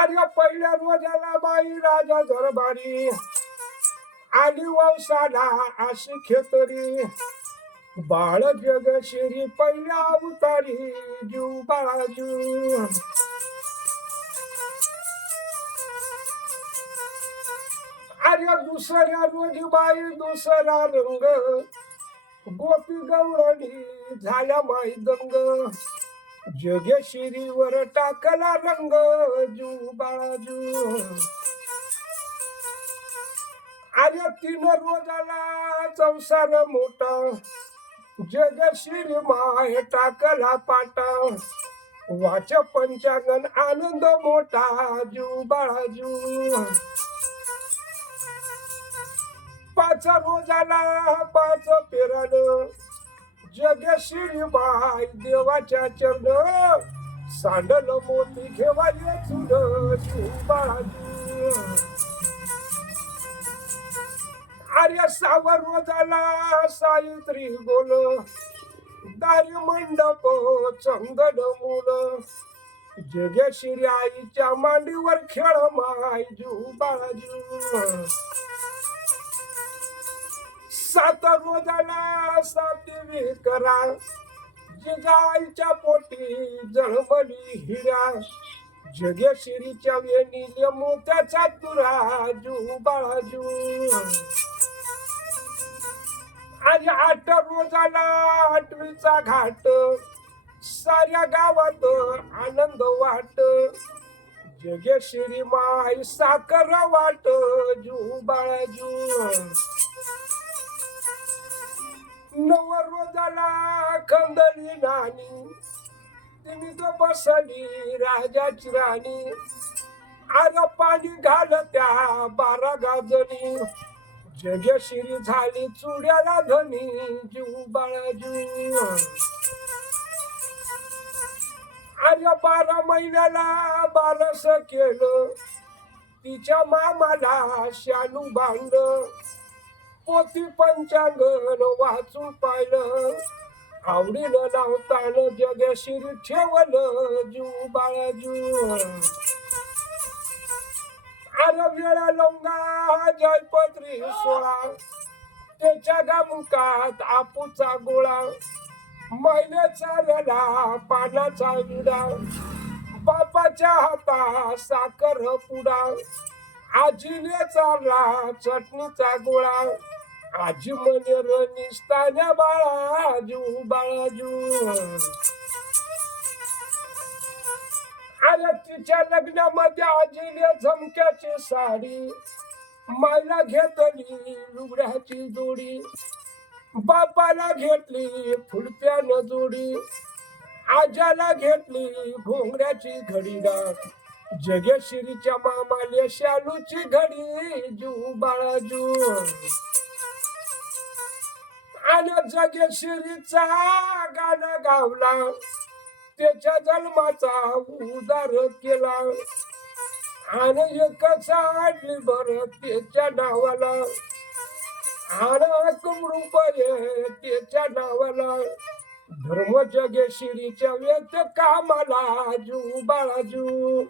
अरे हो पहिल्या रोजाला बाई राजा दरबारी. आली हो वंशाला अशी खेतरी. बाळ जगशिरी पहिल्या अवतारी जीव बाळाजू. अरे हो दुसऱ्या रोजी बाई दुसरा रंग. गोपी गवळणी झाल्या माई दंग. जगशिरीवर टाकला रंग जू बाळाजू. अरे तीन रोजाला संसार मोठा. जगशिरी माय टाकला पाटा. वाच पंचांगण आनंद मोठा जू बाळाजू. पाच रोजाला पाच पेरानं जगशिरी बाई देवाच्या चरण. सांडल मोती घेवा येचून जीव बाळाजू सावर रोजाला सावित्री बोल. दारी मंडप चंदन मुल. जगशिरी आईच्या मांडीवर खेळ माय जू बाळाजू सात रोजाला सातवी करा जिजाईच्या पोटी जळबली हिरा जगेश्रीच्या वेणी मोत्याचा तुरा जू बाळाजू. आणि आठ रोजाला आठवीचा घाट. साऱ्या गावात आनंद वाट. जगशिरी माय साखर वाट जू बाळाजू. रोजाला खंदली नानी तिने तो बसली राजाची राणी. आर पाणी घाल त्या बारा गाजणी जगशिरी झाली चुड्याला धनी जीव बाळाजी अरे बारा महिन्याला बारस केलं. तिच्या मामाला शानू बांध पोती पंचांगण वाचून पाहिलं. आवडीनं लावताना जगशिरी ठेवलं जीव बाळाजू. आलं वेळा लवंगा जयपत्री सोळा. त्याच्या गामुकात आपूचा गोळा. महिन्याचा रला पानाचा विडा. बापाच्या हाता साखर पुडा. आजीने चालला चटणीचा गोळा. आजी म्हणे निसताना बाळाजू बाळाजू. अरे तिच्या लग्नामध्ये आजीने झमक्याची साडी मायला घेतली लुगड्याची जोडी बापाला घेतली फुलप्यानं जोडी आजाला घेतली घोंगऱ्याची घडी जगशिरीच्या मामाले शालूची घडी जू बाळाजू. आणि जगशिरीचा गाणं गावला. त्याच्या जन्माचा उदार केला. आणि एकच आणली बर त्याच्या नावाला. आणि रुपये त्याच्या नावाला. धर्म जगेशिरीच्या वेत कामाला जू बाळाजू